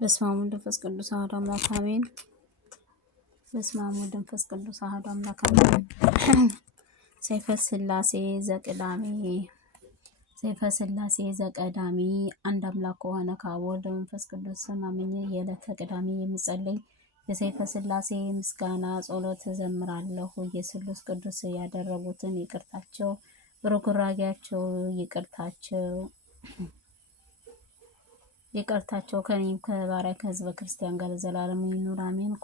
በስመ አብ ወወልድ ወመንፈስ ቅዱስ አሐዱ አምላክ አሜን። በስመ አብ ወወልድ ወመንፈስ ቅዱስ አሐዱ አምላክ አሜን። ሰይፈ ሥላሴ ዘቀዳሚ አንድ አምላክ ከሆነ ከአብ ወወልድ ወመንፈስ ቅዱስ ስም አምኜ የዕለተ ቅዳሜ የሚጸለይ የሰይፈ ሥላሴ ምስጋና ጸሎት እዘምራለሁ። የስሉስ ቅዱስ ያደረጉትን ይቅርታቸው ርኅራኄያቸው ይቅርታቸው ከኔም ከባሪያ ከሕዝበ ክርስቲያን ጋር ለዘላለሙ ይኑር አሜን።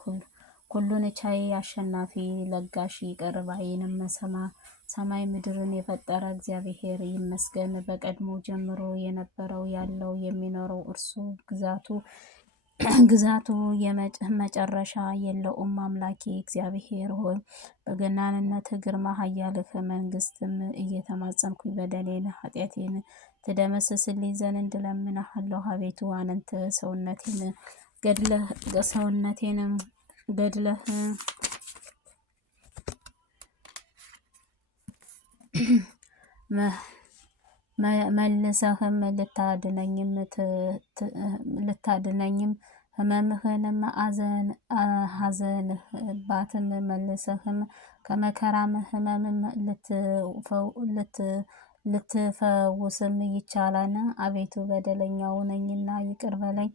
ሁሉን ቻይ አሸናፊ ለጋሽ ይቅር ባይንም ሰማይ ምድርን የፈጠረ እግዚአብሔር ይመስገን። በቀድሞ ጀምሮ የነበረው ያለው የሚኖረው እርሱ ግዛቱ መጨረሻ የለውም። አምላኬ እግዚአብሔር ሆይ በገናንነት ግርማ ኃያልህ መንግስትም እየተማጸንኩኝ በደሌን ኃጢአቴን ትደመስስልኝ ዘንድ እለምንሃለሁ። አቤቱ አንተ ሰውነቴንም ገድለህ መልሰህም ልታድነኝም ሕመምህንም አዘንባትም መልሰህም ከመከራም ሕመምም ልትፈውስም ይቻላል። አቤቱ በደለኛው ነኝና ይቅር በለኝ፣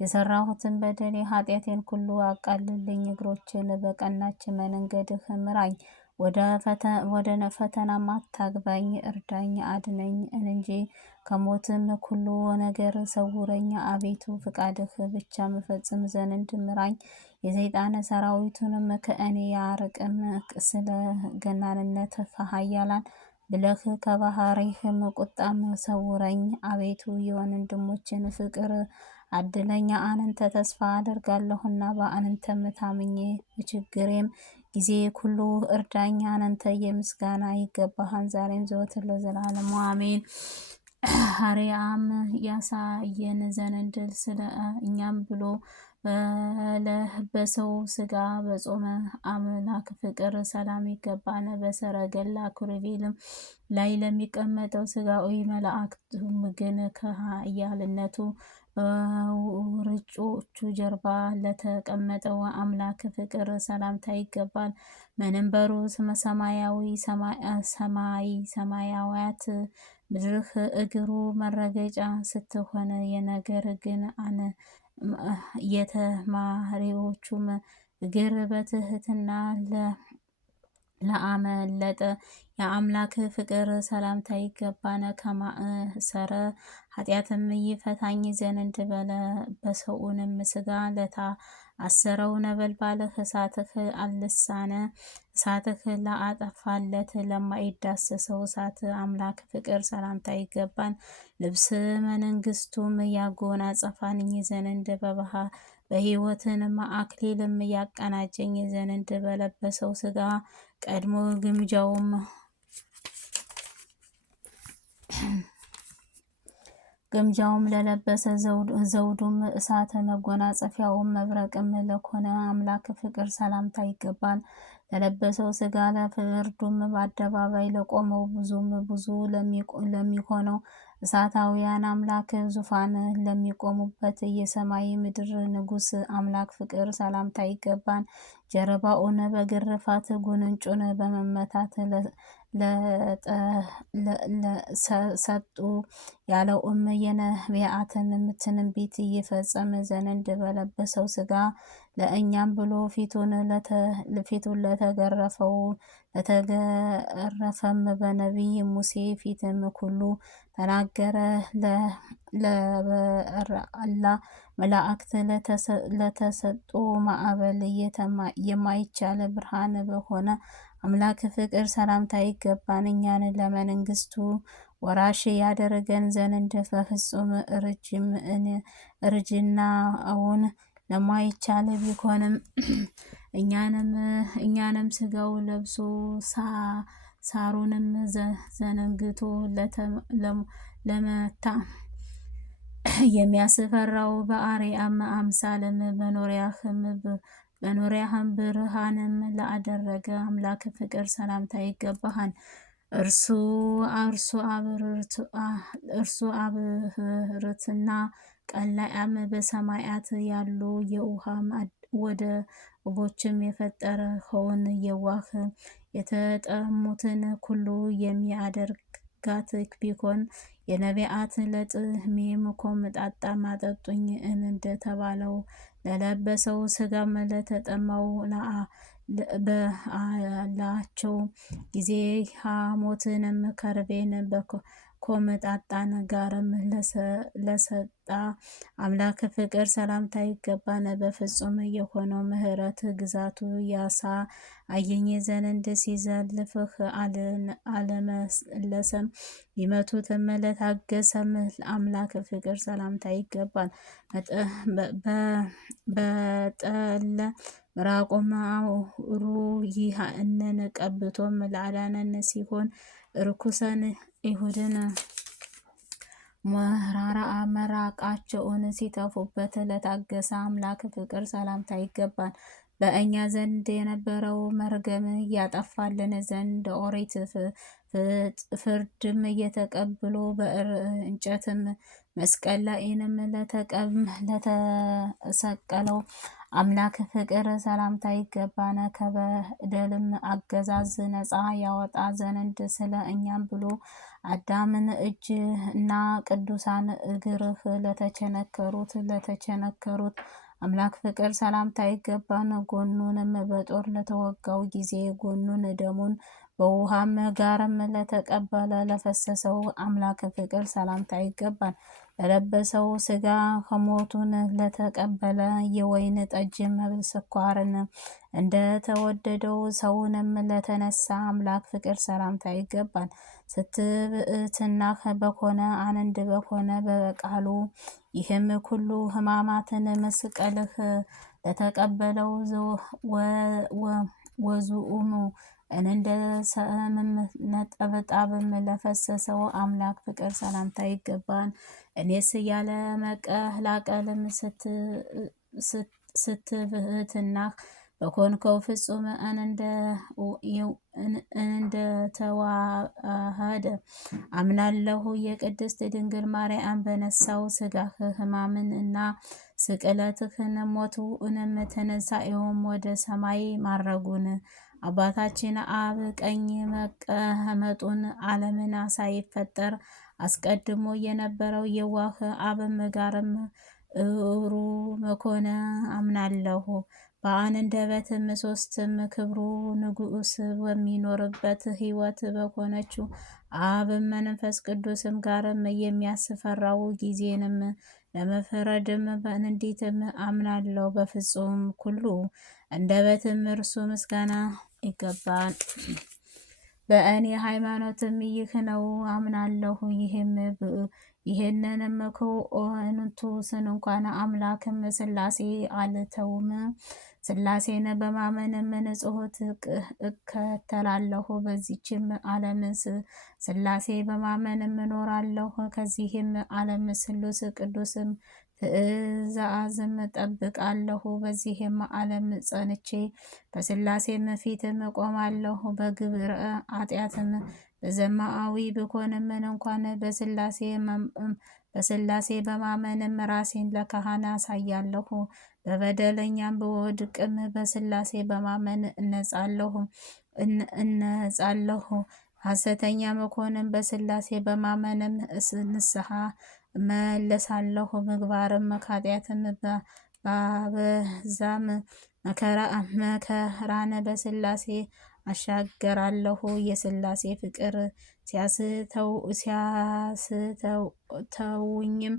የሰራሁትን በደሌ ኃጢአቴን ሁሉ አቃልልኝ። እግሮችን በቀናች መንገድህ ምራኝ፣ ወደ ፈተናም አታግባኝ። እርዳኝ አድነኝ እንጂ ከሞትም ሁሉ ነገር ሰውረኝ። አቤቱ ፍቃድህ ብቻ መፈጽም ዘንድ ምራኝ፣ የሰይጣን ሰራዊቱንም ከእኔ ያርቅም። ስለ ገናንነትህ ኃያላን ብለህ ከባህሪህም ቁጣም ሰውረኝ። አቤቱ የወንድሞችን ፍቅር አድለኝ፣ አንተ ተስፋ አደርጋለሁና በአንተም ታምኜ በችግሬም ጊዜ ሁሉ እርዳኝ። አንተ የምስጋና ይገባሃል፣ ዛሬም ዘወትር ለዘላለሙ አሜን። አርያም ያሳየን ዘንድ ስለ እኛም ብሎ በለበሰው ሥጋ በጾመ አምላክ ፍቅር ሰላም ይገባን። በሰረገላ ኪሩቤልም ላይ ለሚቀመጠው ሥጋዊ መላእክቱም ግን ከኃያልነቱ በውርጮቹ ጀርባ ለተቀመጠው አምላክ ፍቅር ሰላምታ ይገባል። መንበሩ ሰማያት ምድርህ እግሩ መረገጫ ስትሆን የነገር ግን የተማሪዎቹም እግር በትህትና ለአመለጠ የአምላክ ፍቅር ሰላምታ ይገባን። ከማእሰረ ኃጢአትም ይፈታኝ ዘንድ በለበሰውንም ሥጋ ለታሰረው ነበልባልህ እሳትህ አልሳነ እሳትህ ላጠፋለት ለማይዳሰሰው እሳት አምላክ ፍቅር ሰላምታ ይገባን። ልብስ መንግስቱም ያጎናጸፋኝ ዘንድ በሕይወትንም አክሊልም ያቀናጀኝ ዘንድ በለበሰው ሥጋ ቀድሞ ግምጃውም ለለበሰ ዘውዱም እሳተ መጎናጸፊያውም መብረቅም ለኮነ አምላክ ፍቅር ሰላምታ ይገባል። ለለበሰው ሥጋ ለፍርዱም በአደባባይ ለቆመው ብዙ ለሚሆነው እሳታውያን አምላክ ዙፋን ለሚቆሙበት የሰማይ ምድር ንጉሥ አምላክ ፍቅር ሰላምታ ይገባን። ጀርባውን በግርፋት ጉንጩን በመመታት ሰጡ ያለውም የነቢያትን ትንቢት ይፈጸም ዘንድ በለበሰው ሥጋ ለእኛም ብሎ ፊቱን ለተገረፈም በነቢይ ሙሴ ፊትም ሁሉ ተናገረ። ለበረአላ መላእክት ለተሰጡ ማዕበል የማይቻል ብርሃን በሆነ አምላክ ፍቅር ሰላምታ ይገባን። እኛን ለመንግስቱ ወራሽ ያደረገን ዘንድ በፍጹም እርጅናውን ለማይቻል ቢሆንም እኛንም ሥጋው ለብሶ ሳሩንም ዘነግቶ ለመታ የሚያስፈራው በአርያም አምሳልም መኖሪያህም ብርሃንም ላደረገ አምላክ ፍቅር ሰላምታ ይገባሃል። እርሱ አብርትና ቀላያም በሰማያት ያሉ የውሃ ወደቦችም የፈጠረ ሆን የዋህ የተጠሙትን ሁሉ የሚያደርጋት ቢሆን የነቢያት ለጥሜም ኮምጣጣ ማጠጡኝ እንደተባለው ለለበሰው ስጋም ለተጠማው በአላቸው ጊዜ ሐሞትንም ከርቤን በኮምጣጣን ጋርም ለሰጣ አምላክ ፍቅር ሰላምታ ይገባን። በፍጹም የሆነው ምሕረት ግዛቱ ያሳ አየኝ ዘንድ ሲዘልፍህ አለመለሰም ቢመቱትም ለታገሰም አምላክ ፍቅር ሰላምታ ይገባል። በጠለ ምራቆም አውሩ ይህንን ቀብቶም ለአዳነን ሲሆን ርኩሰን ይሁድን መራራ መራቃቸውን ሲተፉበት ለታገሰ አምላክ ፍቅር ሰላምታ ይገባል። በእኛ ዘንድ የነበረው መርገም ያጠፋልን ዘንድ ኦሪት ፍርድም እየተቀብሎ በእንጨትም መስቀል ላይንም ለተሰቀለው አምላክ ፍቅር ሰላምታ ይገባነ። ከበደልም አገዛዝ ነፃ ያወጣ ዘንድ ስለ እኛም ብሎ አዳምን እጅ እና ቅዱሳን እግርህ ለተቸነከሩት አምላክ ፍቅር ሰላምታ ይገባን። ጎኑንም በጦር ለተወጋው ጊዜ ጎኑን ደሙን በውሃም ጋርም ለተቀበለ ለፈሰሰው አምላክ ፍቅር ሰላምታ ይገባል። ለለበሰው ስጋ ከሞቱን ለተቀበለ የወይን ጠጅ መብል ስኳርን እንደተወደደው ሰውንም ለተነሳ አምላክ ፍቅር ሰላምታ ይገባል። ስትብእትናህ በኮነ አንድ በኮነ በቃሉ ይህም ሁሉ ሕማማትን መስቀልህ ለተቀበለው ወዙኡኑ እንደ ሰምም ነጠብጣብም ለፈሰሰው አምላክ ፍቅር ሰላምታ ይገባል። እኔስ ያለ መቀላቀልም ስትብህትናህ በኮንከው ፍጹም እንደተዋሃደ አምናለሁ። የቅድስት ድንግል ማርያም በነሳው ስጋህ ሕማምን እና ስቅለትህን ሞቱንም ትንሣኤውም ወደ ሰማይ ማረጉን አባታችን አብ ቀኝ መቀመጡን ዓለምን ሳይፈጠር አስቀድሞ የነበረው የዋህ አብም ጋርም እሩ መኮነ አምናለሁ። በአንደበትም ሶስትም ክብሩ ንጉስ በሚኖርበት ሕይወት በኮነችው አብም መንፈስ ቅዱስም ጋርም የሚያስፈራው ጊዜንም ለመፍረድም በእንዲትም አምናለሁ። በፍጹም ኩሉ አንደበትም እርሱ ምስጋና ይገባል። በእኔ ሃይማኖትም ይህ ነው አምናለሁ። ይህንንም ከኦንቱስን እንኳን አምላክም ስላሴ አልተውም። ስላሴን በማመንም ንጹሕት እከተላለሁ። በዚችም ዓለም ስላሴ በማመንም እኖራለሁ። ከዚህም ዓለም ስሉስ ቅዱስም ትእዛዝም ጠብቃለሁ። በዚህም ዓለም ጸንቼ በስላሴም ፊትም እቆማለሁ። በግብረ ኃጢአትም በዘማዊ ብኮንም እንኳን በስላሴ በማመንም ራሴን ለካህን አሳያለሁ። በበደለኛም በወድቅም በስላሴ በማመን እነጻለሁ። ሐሰተኛ መኮንን በስላሴ በማመንም ንስሐ እመለሳለሁ። ምግባርም ኃጢአትም ባበዛም መከራን በስላሴ አሻገራለሁ። የስላሴ ፍቅር ሲያስተውኝም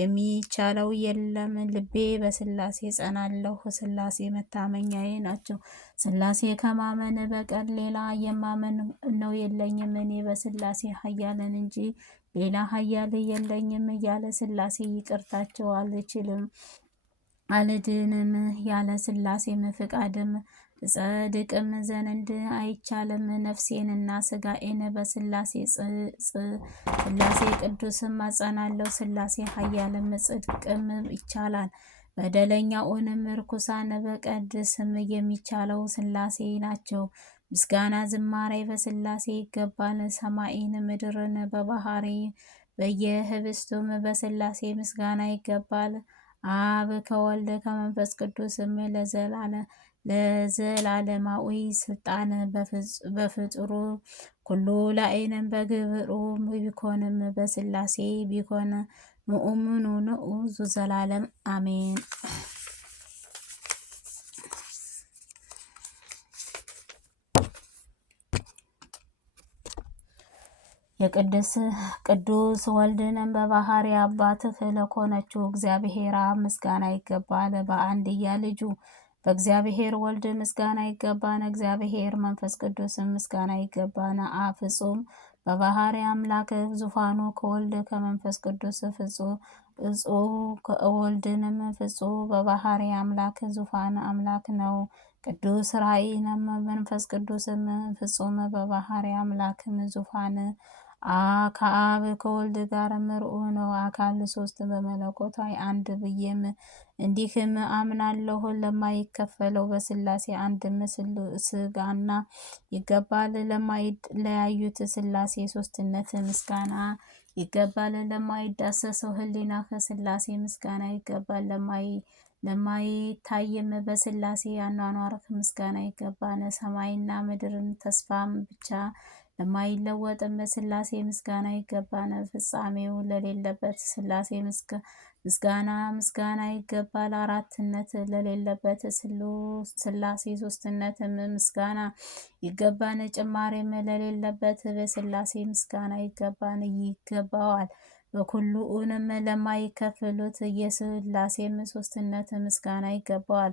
የሚቻለው የለም። ልቤ በስላሴ ጸናለሁ። ስላሴ መታመኛዬ ናቸው። ስላሴ ከማመን በቀር ሌላ የማመን ነው የለኝም። እኔ በስላሴ ኃያልን እንጂ ሌላ ኃያል የለኝም። ያለ ስላሴ ይቅርታቸው አልድንም። ያለ ስላሴም ፍቃድም ጸድቅም ዘንድ አይቻልም። ነፍሴንና ስጋኤን በስላሴ ቅዱስም አጸናለሁ። ስላሴ ኃያልም ጽድቅም ይቻላል። በደለኛውንም ርኩሳን በቀድስም የሚቻለው ስላሴ ናቸው። ምስጋና ዝማሬ በስላሴ ይገባል። ሰማይን ምድርን በየህብስቱም በስላሴ ምስጋና ይገባል። አብ ከወልድ ከመንፈስ ቅዱስም ለዘላለማዊ ስልጣን በፍጡሩ ኩሉ ላይንም በግብሩ ቢኮንም በስላሴ ቢኮን ምኡምኑ ንዑዙ ዘላለም አሜን። ቅዱስ ወልድንም በባህሪ አባትህ ለኮነችው እግዚአብሔር አብ ምስጋና ይገባል። በአንድያ ልጁ በእግዚአብሔር ወልድ ምስጋና ይገባን። እግዚአብሔር መንፈስ ቅዱስ ምስጋና ይገባን። አብ ፍጹም በባህሪ አምላክ ዙፋኑ ከወልድ ከመንፈስ ቅዱስ ፍጹም ከወልድንም ፍጹም በባህሪ አምላክ ዙፋን አምላክ ነው። ቅዱስ ራእይንም መንፈስ ቅዱስም ፍጹም በባህሪ አምላክም ዙፋን ከአብ ከወልድ ጋር ምርኡ ነው። አካል ሶስት በመለኮታዊ አንድ ብዬም እንዲህም አምናለሁ። ለማይከፈለው በስላሴ አንድ ስጋና ይገባል። ለማይለያዩት ስላሴ ሶስትነት ምስጋና ይገባል። ለማይዳሰሰው ህሊና ከስላሴ ምስጋና ይገባል። ለማይታይም በስላሴ አኗኗር ምስጋና ይገባል። ሰማይና ምድርን ተስፋም ብቻ ለማይለወጥም ስላሴ ምስጋና ይገባል። ፍጻሜው ለሌለበት ስላሴ ምስጋና ይገባል። አራትነት ለሌለበት ስላሴ ሶስትነትም ምስጋና ይገባን። ጭማሬም ለሌለበት በስላሴ ምስጋና ይገባዋል። በኩሉንም ለማይከፍሉት የስላሴም ሶስትነት ምስጋና ይገባዋል።